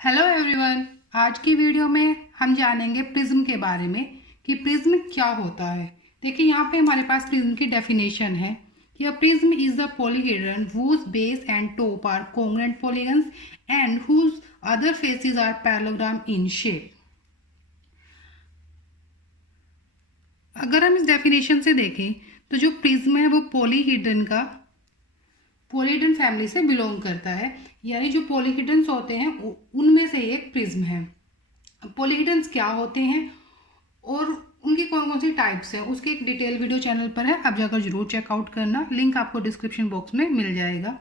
Hello everyone. आज की video में हम जानेंगे प्रिज्म के बारे में कि प्रिज्म क्या होता है। देखिए यहाँ पे हमारे पास प्रिज्म की डेफिनेशन है कि a prism is a polyhedron whose base and top are congruent polygons and whose other faces are parallelogram in shape। अगर हम इस डेफिनेशन से देखें तो जो प्रिज्म है वो पॉलीहेड्रन फैमिली से बिलोंग करता है, यानी जो पॉलीहेड्रन्स होते हैं उनमें से एक प्रिज्म है। पॉलीहेड्रन्स क्या होते हैं और उनकी कौन कौन सी टाइप्स हैं उसकी एक डिटेल वीडियो चैनल पर है, आप जाकर जरूर चेकआउट करना, लिंक आपको डिस्क्रिप्शन बॉक्स में मिल जाएगा।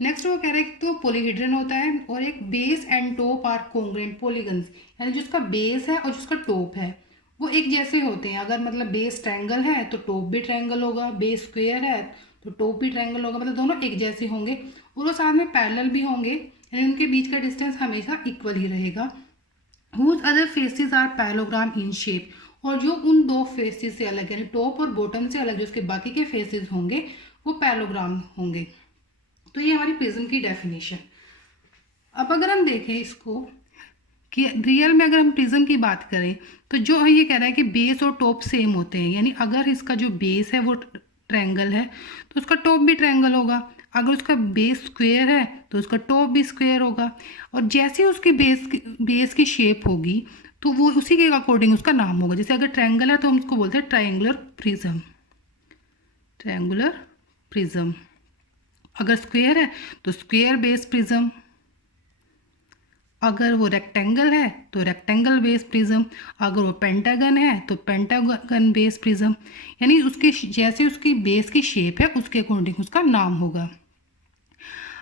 नेक्स्ट वो कह रहे हैं तो पॉलीहेड्रन होता है और एक base and top are congruent polygons, यानी जिसका बेस है और जिसका टॉप है वो एक जैसे होते हैं। अगर मतलब बेस ट्रायंगल है तो टॉप भी ट्रायंगल होगा, बेस स्क्वायर है तो टॉप भी ट्रायंगल होगा, मतलब दोनों एक जैसे होंगे और वो साथ में पैरेलल भी होंगे, यानी उनके बीच का डिस्टेंस हमेशा इक्वल ही रहेगा। whose other faces are parallelogram in shape, और जो उन दो फेसेस से अलग यानी टॉप और बॉटम से अलग जो उसके बाकी के फेसेस होंगे वो पैरेललोग्राम होंगे। तो ये हमारी प्रिज्म की डेफिनेशन। अब अगर हम देखें इसको कि रियल में अगर हम प्रिज्म की बात करें तो जो ये कह रहा है कि बेस और टॉप सेम होते हैं, यानी अगर इसका जो बेस है वो ट्रायंगल है तो उसका टॉप भी ट्रायंगल होगा, अगर उसका बेस स्क्वायर है तो उसका टॉप भी स्क्वायर होगा, और जैसे उसकी बेस की शेप होगी तो वो उसी के अकॉर्डिंग उसका नाम होगा। जैसे अगर ट्रायंगल है तो हम उसको बोलते हैं ट्रायंगुलर प्रिज्म, ट्रायंगुलर प्रिज्म। अगर स्क्वायर है तो स्क्वायर बेस प्रिज्म, अगर वो रेक्टेंगल है तो रेक्टेंगल बेस प्रिज्म, अगर वो पेंटागन है तो पेंटागन बेस प्रिज्म, यानी उसके जैसे उसकी बेस की शेप है उसके अकॉर्डिंग उसका नाम होगा।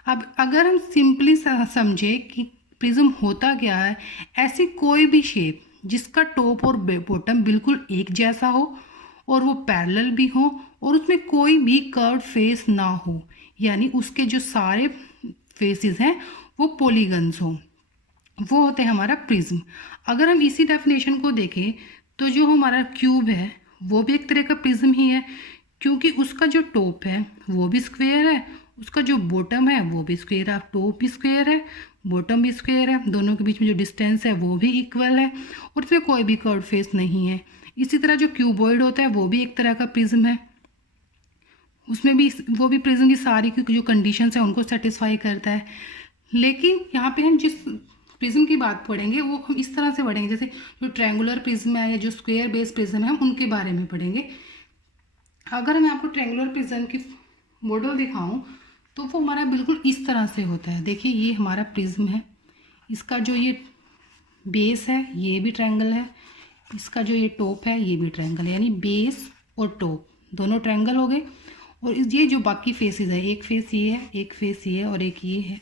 अब अगर हम सिंपली समझे कि प्रिज्म होता क्या है, ऐसी कोई भी शेप जिसका टॉप और बॉटम बिल्कुल एक जैसा हो और वो पैरेलल भी हो और उसमें कोई भी कर्व फेस ना हो, यानी उसके जो सारे फेसेस हैं वो पॉलीगन्स हों, वो होते हैं हमारा प्रिज्म। अगर हम इसी डेफिनेशन को देखें तो जो हमारा क्यूब है वो भी एक तरह का प्रिज्म ही है, क्योंकि उसका जो टॉप है वो भी स्क्वायर है, उसका जो बॉटम है वो भी स्क्वायर है, टॉप भी स्क्वायर है बॉटम भी स्क्वायर है, दोनों के बीच में जो डिस्टेंस है वो भी इक्वल है और उसमें कोई भी कर्व फेस नहीं है। इसी तरह जो क्यूबॉइड होता है वो भी एक तरह का प्रिज्म है, उसमें भी वो भी प्रिज्म की सारी जो कंडीशंस है उनको सेटिस्फाई करता है। लेकिन यहाँ पे हम जिस प्रिज्म की बात पढ़ेंगे वो हम इस तरह से पढ़ेंगे, जैसे जो ट्रायंगुलर प्रिज्म है या जो स्क्वायर बेस प्रिज्म है हम उनके बारे में पढ़ेंगे। अगर मैं आपको ट्रायंगुलर प्रिज्म की मॉडल दिखाऊं तो वो हमारा बिल्कुल इस तरह से होता है। देखिए ये हमारा प्रिज्म है, इसका जो ये बेस है ये भी ट्रायंगल है, इसका जो ये टॉप है ये भी ट्रायंगल है, यानी बेस और टॉप दोनों ट्रायंगल हो गए। और ये जो बाकी फेसेस है, एक फेस ये है, एक फेस ये है और एक ये है,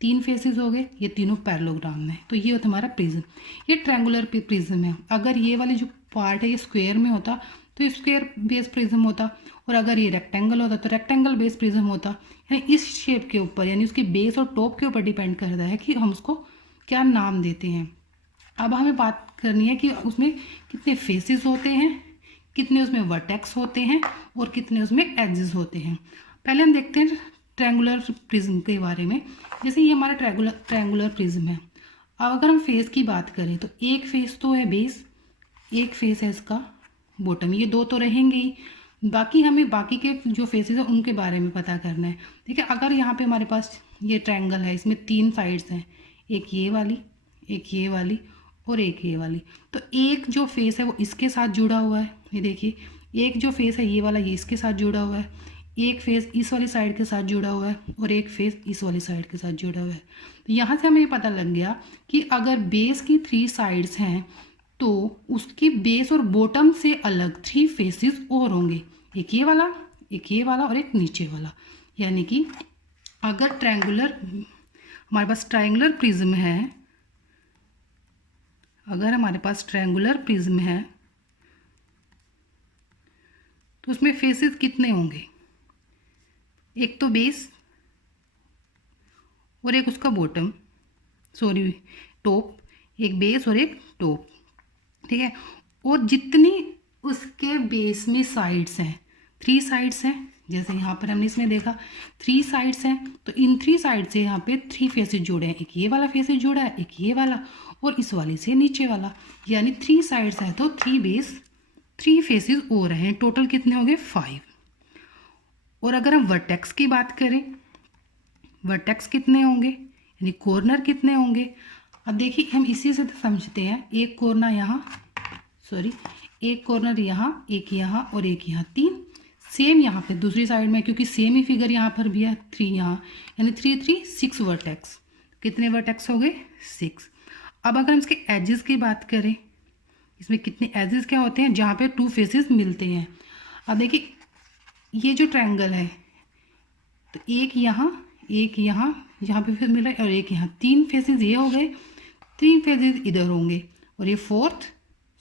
तीन फेसेस हो गए, ये तीनों पैरेललोग्राम में। तो ये होता हमारा प्रिज्म, ये ट्रायंगुलर प्रिज्म है। अगर ये वाली जो पार्ट है ये स्क्वायर में होता तो स्क्वायर बेस प्रिज्म होता, और अगर ये रेक्टेंगल होता तो रेक्टेंगल बेस प्रिज्म होता। यानी इस शेप के ऊपर यानी उसकी बेस और टॉप के ऊपर डिपेंड करता है कि हम उसको क्या नाम देते हैं। अब हमें बात करनी है कि उसमें कितने फेसेस होते हैं, कितने उसमें वर्टेक्स होते हैं और कितने उसमें एजेस होते हैं। पहले हम देखते हैं ट्रायंगुलर प्रिज्म के बारे में। जैसे ये हमारा ट्रायंगुलर प्रिज्म है, अब अगर हम फेस की बात करें तो एक फेस तो है बेस, एक फेस है इसका बॉटम, ये दो तो रहेंगे ही, बाकी हमें बाकी के जो फेसेस हैं उनके बारे में पता करना है। देखिए अगर यहाँ पे हमारे पास ये ट्रायंगल है, इसमें तीन साइड्स हैं, एक ये वाली, एक ये वाली और एक ये वाली, तो एक जो फेस है वो इसके साथ जुड़ा हुआ है, ये देखिए एक जो फेस है ये वाला ये इसके साथ जुड़ा हुआ है, एक फेस इस वाली साइड के साथ जुड़ा हुआ है और एक फेस इस वाली साइड के साथ जुड़ा हुआ है। तो यहाँ से हमें ये पता लग गया कि अगर बेस की थ्री साइड्स हैं तो उसकी बेस और बॉटम से अलग थ्री फेसेस और होंगे, एक ये वाला, एक ये वाला और एक नीचे वाला। यानी कि अगर हमारे पास ट्रायंगुलर प्रिज्म है, अगर हमारे पास ट्रायंगुलर प्रिज्म है तो उसमें फेसेस कितने होंगे, एक तो बेस और एक उसका बॉटम, सॉरी टॉप, एक बेस और एक टॉप, ठीक है। और जितनी उसके बेस में साइड्स हैं, थ्री साइड्स हैं, जैसे यहाँ पर हमने इसमें देखा 3 साइड्स हैं, तो इन 3 साइड से यहाँ पे 3 फेसेस जुड़े हैं, एक ये वाला फेसेस जुड़ा है, एक ये वाला और इस वाले से नीचे वाला, यानी 3 साइड्स है तो 3 फेसेस और हैं। टोटल कितने हो गए 5। और अगर हम वर्टेक्स की बात करें, वर्टेक्स कितने होंगे यानी कॉर्नर कितने होंगे। अब देखिए हम इसी से समझते हैं, एक कॉर्नर यहाँ, एक कॉर्नर यहाँ, एक यहाँ और एक यहाँ, 3 सेम यहाँ पे दूसरी साइड में, क्योंकि सेम ही फिगर यहाँ पर भी है, 3 यहाँ, यानी 3 6 वर्टेक्स। कितने वर्टेक्स हो गए 6। अब अगर हम इसके एजेस की बात करें, इसमें कितने एजेस क्या होते हैं जहाँ पे 2 फेसेस मिलते हैं। अब देखिए ये जो ट्रायंगल है तो एक यहाँ यहाँ पे फिर मिला और एक यहाँ, 3 फेसेस ये हो गए, 3 फेसेस इधर होंगे और ये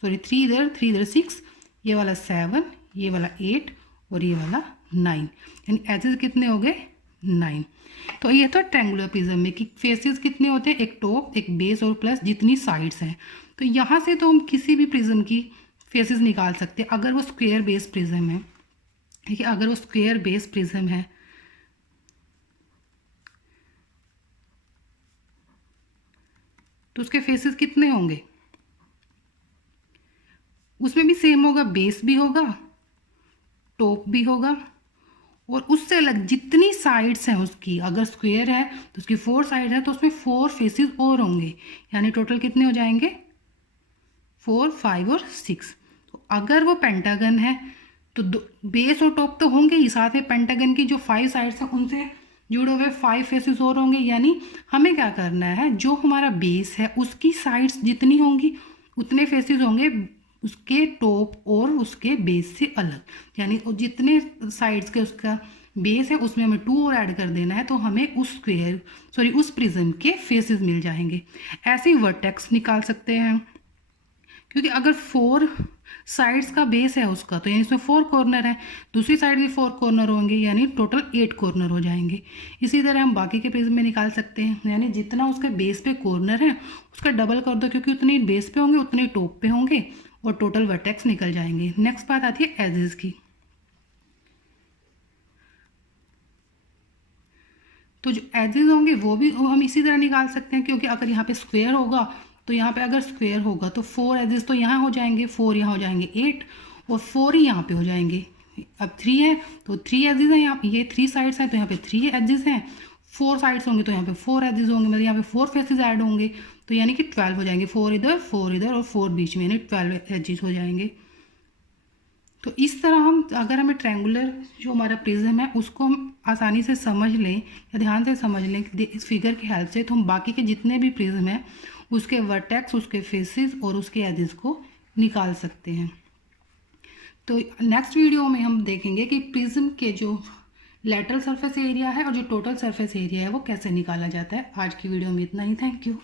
3 इधर 3 इधर 6, ये वाला 7, ये वाला 8 और ये वाला 9, यानी एजेस कितने हो गए 9। तो ये तो ट्रायंगुलर प्रिज्म में कि फेसेस कितने होते हैं, एक टॉप एक बेस और प्लस जितनी साइड्स हैं। तो यहाँ से तो हम किसी भी प्रिज्म की फेसेस निकाल सकते हैं अगर वो स्क्वायर बेस प्रिज्म है। ठीक है, अगर वो स्क्वायर बेस प्रिज्म है तो उसके फेसेस कितने होंगे, उसमें भी सेम होगा, बेस भी होगा, टॉप भी होगा और उससे अलग जितनी साइड्स हैं उसकी, अगर स्क्वायर है तो उसकी 4 साइड है तो उसमें 4 फेसेस और होंगे, यानी टोटल कितने हो जाएंगे 4 5 और 6। तो अगर वो पेंटागन है तो बेस और टॉप तो होंगे ही, साथ में पेंटागन की जो 5 साइड्स हैं उनसे जुड़े हुए 5 फेसेस और होंगे। यानी हमें क्या करना है, जो हमारा बेस है उसकी साइड्स जितनी होंगी उतने फेसेस होंगे उसके टॉप और उसके बेस से अलग, यानी जितने साइड्स के उसका बेस है उसमें हमें 2 और ऐड कर देना है तो हमें उस प्रिज्म के फेसेस मिल जाएंगे। ऐसे ही वर्टेक्स निकाल सकते हैं, क्योंकि अगर 4 साइड्स का बेस है उसका तो यानी इसमें 4 कॉर्नर है, दूसरी साइड भी 4 कॉर्नर होंगे, यानी टोटल 8 कॉर्नर हो जाएंगे। इसी तरह हम बाकी के प्रिज्म में निकाल सकते हैं, यानी जितना उसके बेस पे कॉर्नर है उसका डबल कर दो, क्योंकि उतने बेस पे होंगे उतने टॉप पे होंगे और टोटल वर्टेक्स निकल जाएंगे। नेक्स्ट बात आती है एजेस की। तो जो एजेस होंगे वो भी हम इसी तरह निकाल सकते हैं, क्योंकि अगर यहाँ पे स्क्वायर होगा तो यहाँ पे अगर स्क्वायर होगा तो 4 एजेस तो यहाँ हो जाएंगे, 4 यहाँ हो जाएंगे 8 और 4 ही यहाँ पे हो जाएंगे। अब 3 है तो 3 एजेस हैं यहाँ पे, ये 3 साइड्स हैं तो यहाँ पे 3 एजेस हैं, 4 साइड्स होंगे तो यहाँ पे 4 एजेस होंगे, मतलब यहाँ पे 4 फेसेस ऐड होंगे, तो यानी कि 12 हो जाएंगे, 4 इधर और 4 बीच में, यानी 12 एजेस हो जाएंगे। तो इस तरह हम अगर हमें ट्रायंगुलर जो हमारा प्रिज्म है उसको हम आसानी से समझ लें या ध्यान से समझ लें इस फिगर की हेल्प से, तो हम बाकी के जितने भी प्रिज्म हैं उसके वर्टेक्स, उसके फेसेस और उसके एजेस को निकाल सकते हैं। तो नेक्स्ट वीडियो में हम देखेंगे कि प्रिज्म के जो लैटरल सरफेस एरिया है और जो टोटल सरफेस एरिया है वो कैसे निकाला जाता है। आज की वीडियो में इतना ही, थैंक यू।